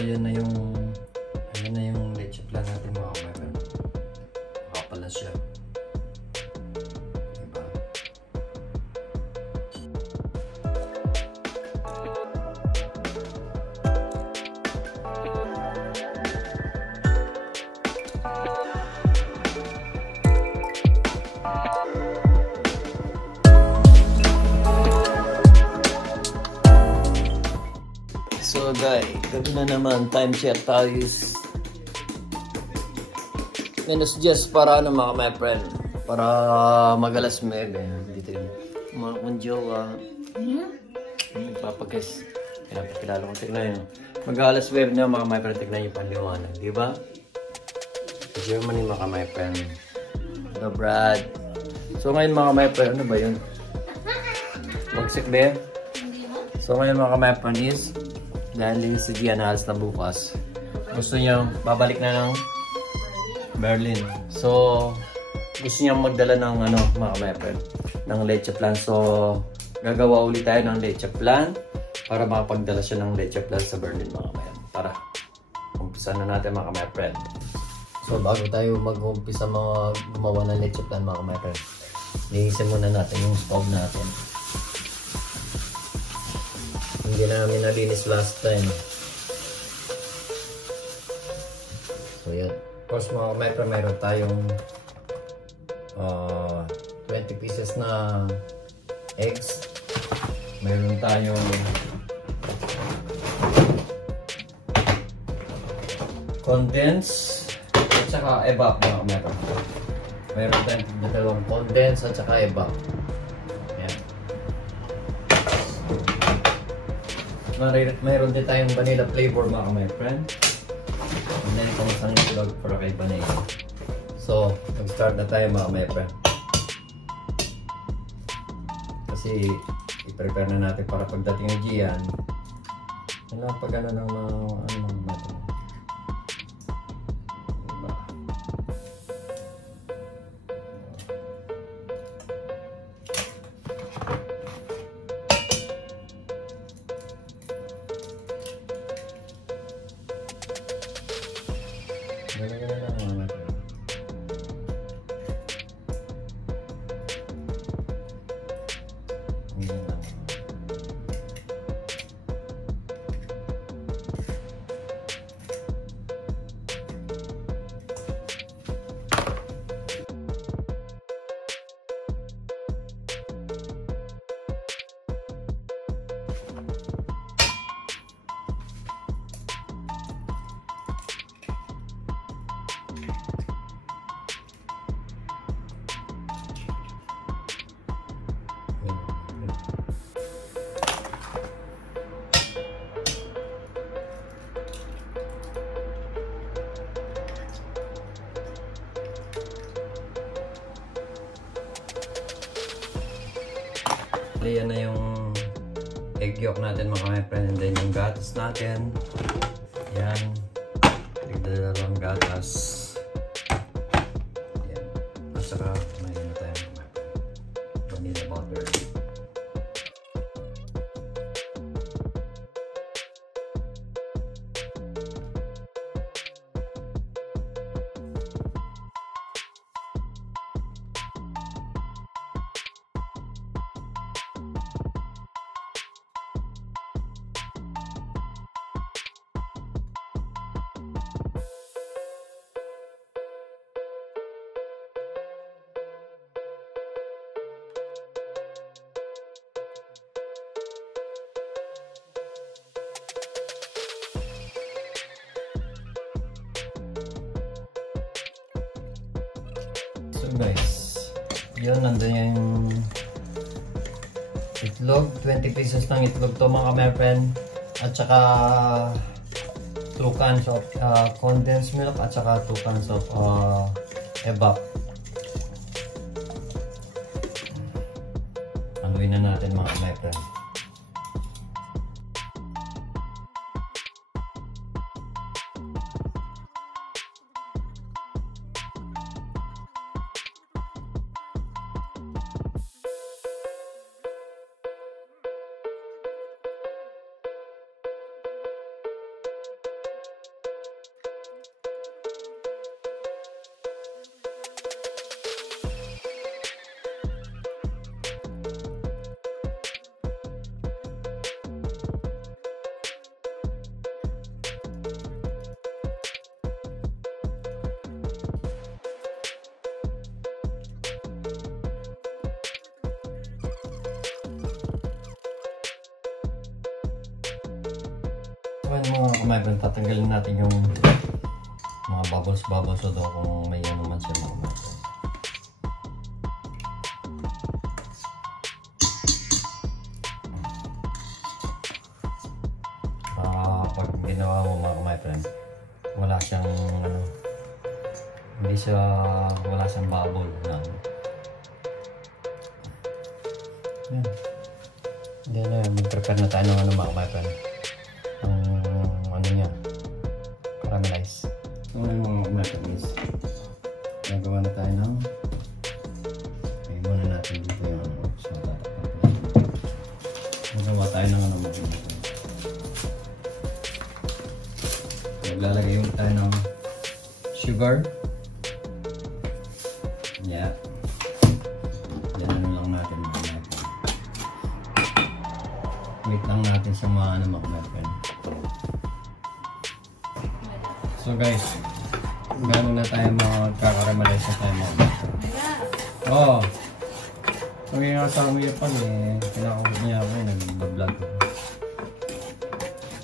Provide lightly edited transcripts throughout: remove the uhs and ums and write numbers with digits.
Ayan na yung leche plan natin mga kameron. Makapala siya. Diba? So guys, gabi na naman, time check tayo is minus just para ano mga my friend, para magalas mebe dito yung mga kong jowa nagpapagas, pinapakilala kong tignan yun mag-alas web na mga my friend, tignan yung panliwanag, diba? Germany mga my friend, the Brad. So ngayon mga my friend, ano ba yun? Magsik ba? So ngayon mga my friend is dahil si Gian halos na bukas, gusto niya babalik na ng Berlin. So gusto niya magdala ng ano mga kapatid, ng leche plan. So gagawa ulit tayo ng leche plan para makapagdala siya ng leche plan sa Berlin mga kapatid. Tara, umpisa na natin mga kapatid. So bago tayo mag-umpisa gumawa ng leche plan mga kapatid, linisin muna natin yung stove natin. Hindi na namin nalinis last time. So yan. Of course mga kapatid, mayroon tayong 20 pieces na eggs. Mayroon tayong condensed at saka evap mga kapatid. Mayroon tayong dalawang condensed at saka evap. Mayroon din tayong vanilla flavor mga my friend. And then kung saan yung silog para kay vanilla. So, mag-start na tayo mga my friend. Kasi i-prepare na natin para pagdating ng Gian. Wala pag ano ng mga ano natin. Diba? Yan na yung egg yolk natin mga friend, and then yung gatas natin. Yan. Tigdalawang gatas. Yan. At saka may na tayo mga vanilla butter. So guys, yun, nandun yung itlog. 20 pieces ng itlog to mga friend. At saka 2 cans of condensed milk at saka 2 cans of evap. Haluin na natin mga friend. ngayon mga kamaipin, tatanggalin natin yung mga bubbles o daw kung may ano man siya mga kamaipin. Pag ginawa mo mga kamaipin, wala siyang ano, wala siyang bubble na yan. Then mag-prepare na tayo ng ano mga kamaipin, ng ano niya, caramelize. So ngayon mga kamaipin is nagawa na tayo ng muna natin dito yung ano, so nagawa tayo ng ano mga kamaipin. Maglalagay yung tayo ng sugar. Yeah. Yan ano lang natin mga kamaipin. Wait lang natin sa mga ano mga kamaipin. So guys, gano'n na tayo magkakaramalize na tayo mga kamaipin. Oo. Pag yung asawa niya pa kinakausap niya ako nag-vlog ko.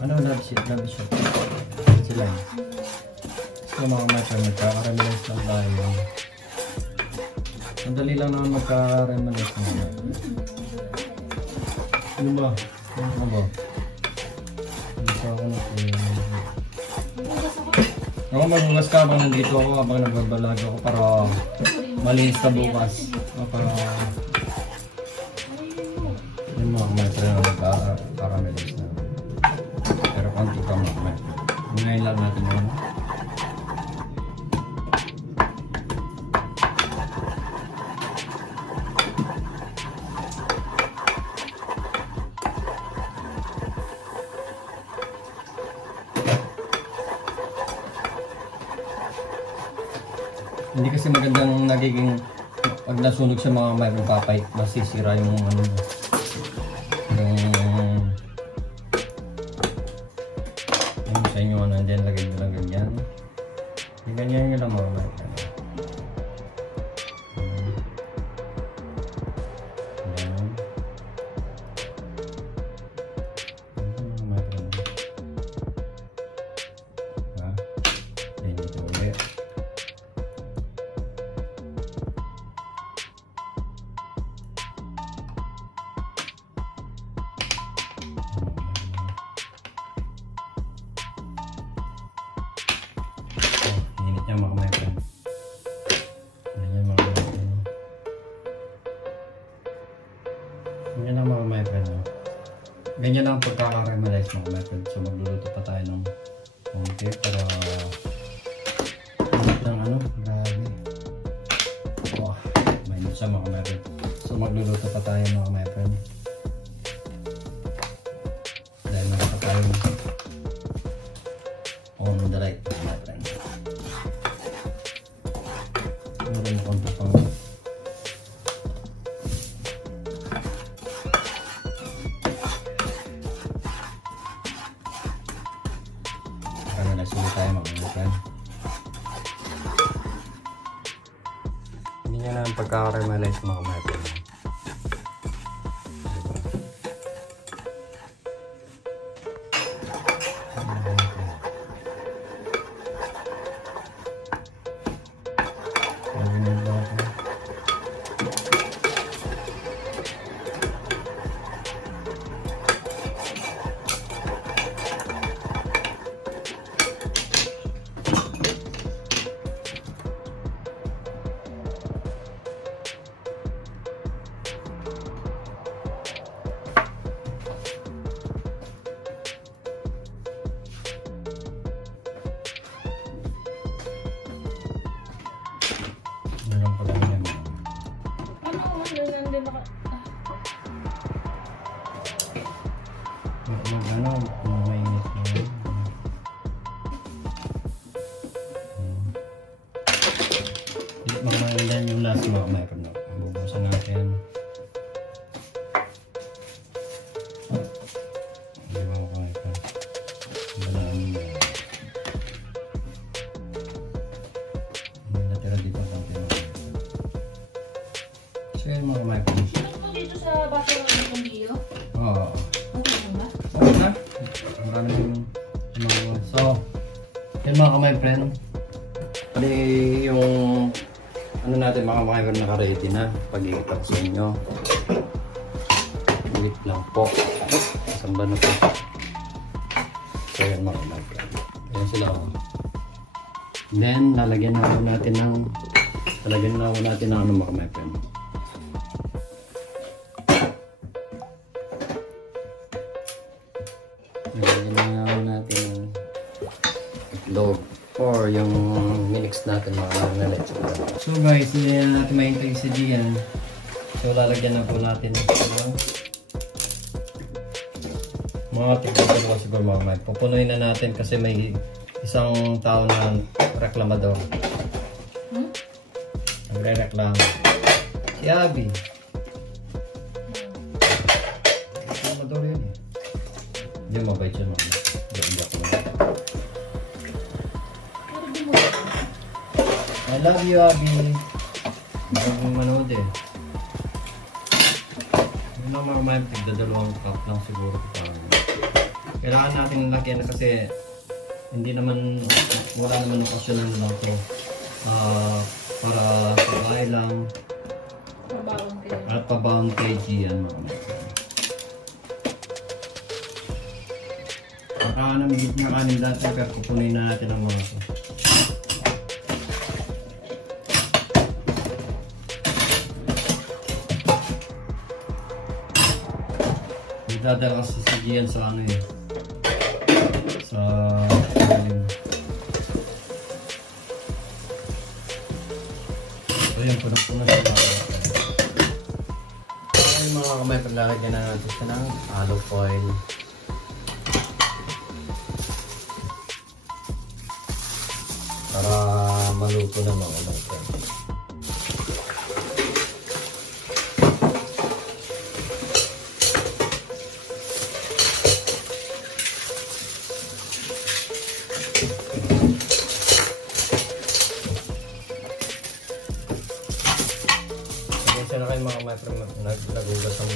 Ano love shit sila yun. So mga kamaipin, magkakaramalize lang tayo. Madali lang naman magka-reminisce mo. Ano ba? Ano ba? Gusto ako na ako magbugas ka habang nandito ako, habang nagbabalag ako para malinis ka bukas. Para yung mga kamaipin na magka-reminisce na. Pero konti ka mga kamaipin. Ngayon lang natin yun. Hindi kasi magandang nagiging pag nasunog sa mga kamaipin papay, masisira yung ano yung sa inyo ano, and then lagay nyo lang ganyan. Ganyan nyo lang mga kamaipin. Yan mga kamaipin. Ganyan mga kamaipin. Ganyan lang mga kamaipin. Ganyan lang ang pagkakaramalize mga kamaipin. So magluluto pa tayo ng konti para mainit ng ano, grabe. Oh, mainit siya mga kamaipin. So magluluto pa tayo mga kamaipin. Dahil nakaka tayo on the right mga kamaipin. Meron konti pang para nasulit tayo mag-ulitan. Hindi nyo na ang pagkakaramalize mga kamaipin. Ano, mainit na yun. Magmagandaan yung last mga kamaipin na. Bubusan natin. Hindi mga kamaipin. Banaan mo. Hindi natira dito ang konti mga kamaipin. So yun mga kamaipin. Ito mo dito sa baso ng pamilyo? Oo. Okay ba? Okay na. Marami yung yan mga my friend. Ano yung ano natin mga my friend naka-ready na. Pag-ikita ko sa inyo. Bilik lang po. Saan ba na po? So yan mga my friend. Ayan sila ako. Then lalagyan na ako natin ng ano mga my friend. Lalagyan na ako natin ng itlog or yung minix natin mga leche. So guys, hindi na natin mahintay si Gian. So lalagyan na po natin ng mga tignan siguro mga may. Pupunuin na natin kasi may isang tao na reklamador. Nagre-reklamo. Si Abby. Reklamador yun eh. Hindi mabait yun mga. I love you, Abby. Huwag mong manood eh. Yun lang mga may. Tigdadalawang cup lang siguro. Kailangan natin lagyan kasi hindi naman, wala naman okasyonan lang ito. Para pagkain lang at pabawang kay Gian mga mga. Nakaanamigit nga kanin dati pero kukunin na natin ang mga ito. Dadala kasi si Gian sa ano eh. Sa galing. So yun, puno-puno siya ay mga kamay, paglalagyan na natin siya ng olive oil. Para maluto na mga kamay. Na kayo mga my friend, nagugas ang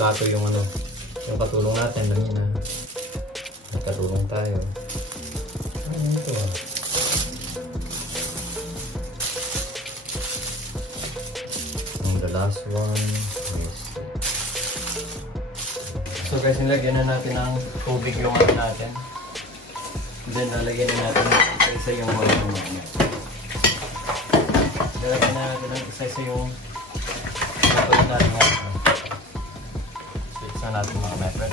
plato yung ano, yung katulong natin lang yun na nagkatulong tayo. Ano ito ah? And the last one is... So guys, nilagyan na natin ang tubig yung ano natin. Then nalagyan na natin isa yung mga lalagyan na natin ang isa-isa yung napagod natin mga so isa natin mga my friend.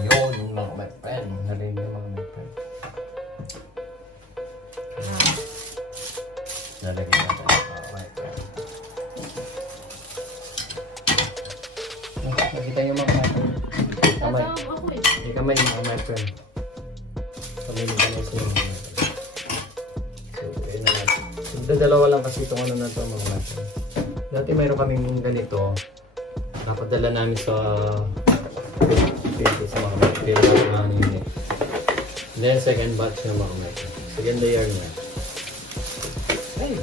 Yun yung mga my friend. Nalagyan yung mga my friend. Nalagyan natin mga my friend. Nakita nyo mga my friend. Kamay. Hindi kamay mga my friend. Kamay yung kamay sa mga my friend. Dalawa lang kasi itong ano na ito mga natin. Dati mayroon kaming ganito. Napadala namin sa Philippines mga mga unit. Then second batch na mga natin. Second layer niya. Hey!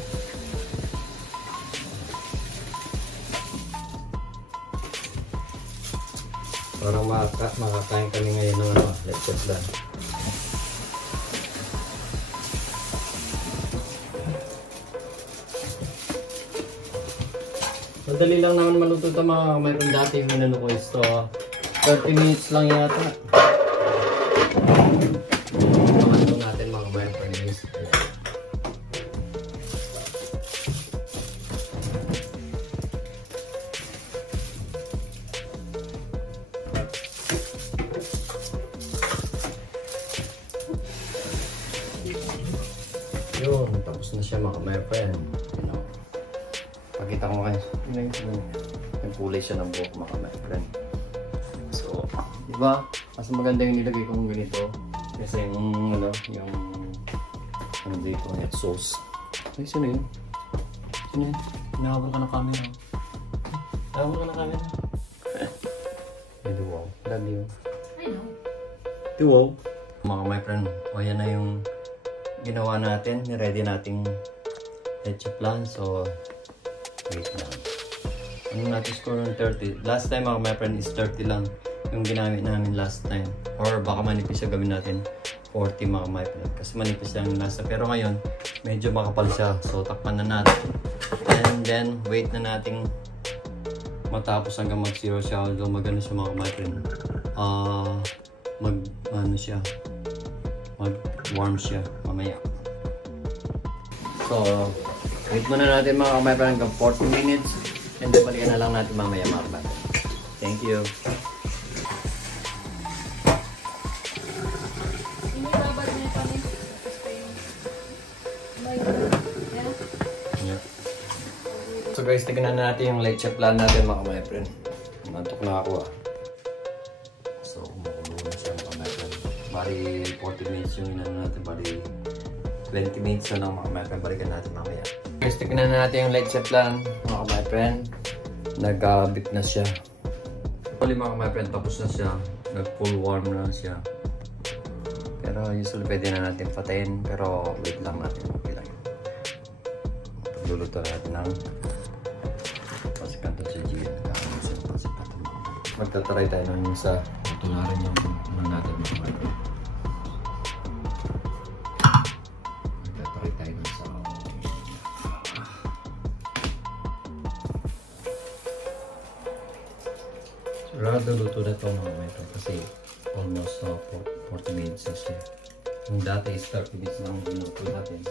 Parang makakain kami ngayon ng ano, let's just done. Madali lang naman maluto ito mga mayroon dati yung inano ko is 30 minutes lang yata. Ito natin mga my friends. Yun, tapos na siya mga my friend. Pakita ko kayo. Nagkulay siya ng buhok mga my friend. So, diba? Mas maganda yung nilagay kong ganito. Kasi yung ano, yung ano dito, net sauce. Ay, sino yun? Sino yun? Nakabal ka ng camera. Nakabal ka ng camera. Ay, wow. Love you. I know. Wow. Mga my friend, o yan na yung ginawa natin. Ready nating leche plan. So, wait lang. Ano natin score ng 30? Last time mga my friend is 30 lang yung ginamit namin last time. Or baka manipis siya gawin natin 40 mga my friend. Kasi manipis lang yung lasa. Pero ngayon, medyo makapal siya. So, takpan na natin. And then, wait na natin matapos hanggang mag-zero siya. Although magano siya mga my friend. Mag-warm siya mamaya. So, wait muna natin mga my friend hanggang 40 minutes. And then, balikan na lang natin mamaya mga my friend. Thank you. So guys, tignan na natin yung leche plan natin mga my friend. Nantok na ako So, kumukulo na siya mga my friend. Bali 40 minutes yung inano natin. Bali 20 minutes na lang mga my friend. Balikan natin mamaya. Guys, tignan na natin yung leche plan mga my friend. Nag-bit na siya. Bali mga my friend, tapos na siya. Nag-full warm na siya. Pero usually pwede na natin patayin. Pero wait lang natin. Okay lang yun. Pagluluto natin ng pasikanto sa Gian. Magtataray tayo ng isa. Ito na rin yung natin mga mga. Magtataray tayo ng isa. Sigurado luto na ito mga mga. Kasi almost 40 minutes na siya. Yung dati is 30 minutes lang ginuto natin.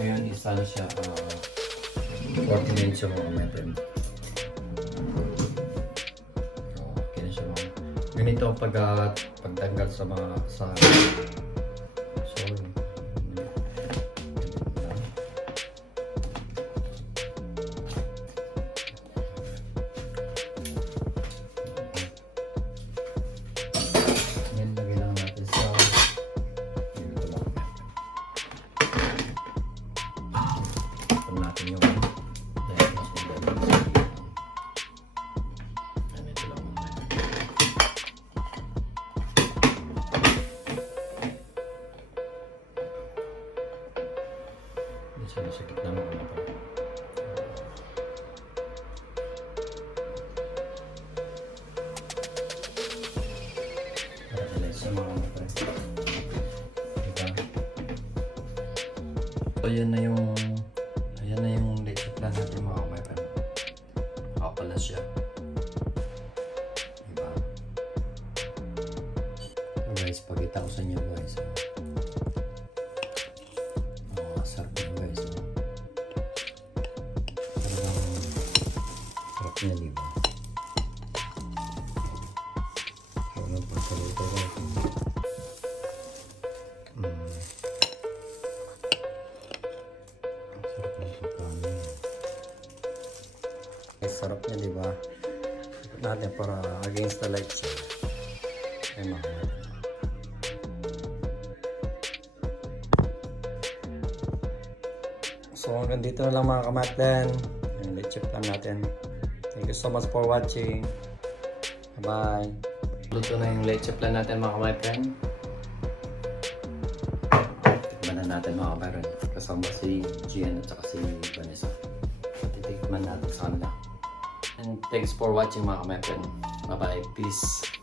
Ngayon isa na siya 40 minutes yung mga mga. Ganito pagtanggal sa mga sorry. Yan, lagay lang natin sa ganito lang. Ito natin yung sakit na mga pa. Para nalay sa mga pa. Diba? So ayan na yung leche plan natin mga pa. Kapal na siya. Diba? So guys, pakita ko sa inyo guys. Sarap na guys. Sarap niya, diba? Sarap pa sa luto guys. Sarap na pagkami. Sarap niya, diba? Ikot natin para against the light siya. Ay mga. So hanggang dito na lang mga kamatlan. Yung leche plan natin. Thank you so much for watching. Bye. Luto na yung leche plan natin mga kamatlan. Tikman na natin mga kamatlan. Kasama si Gian at saka si Vanessa. Titikman natin sa kanila. And thanks for watching mga kamatlan. Bye bye. Peace.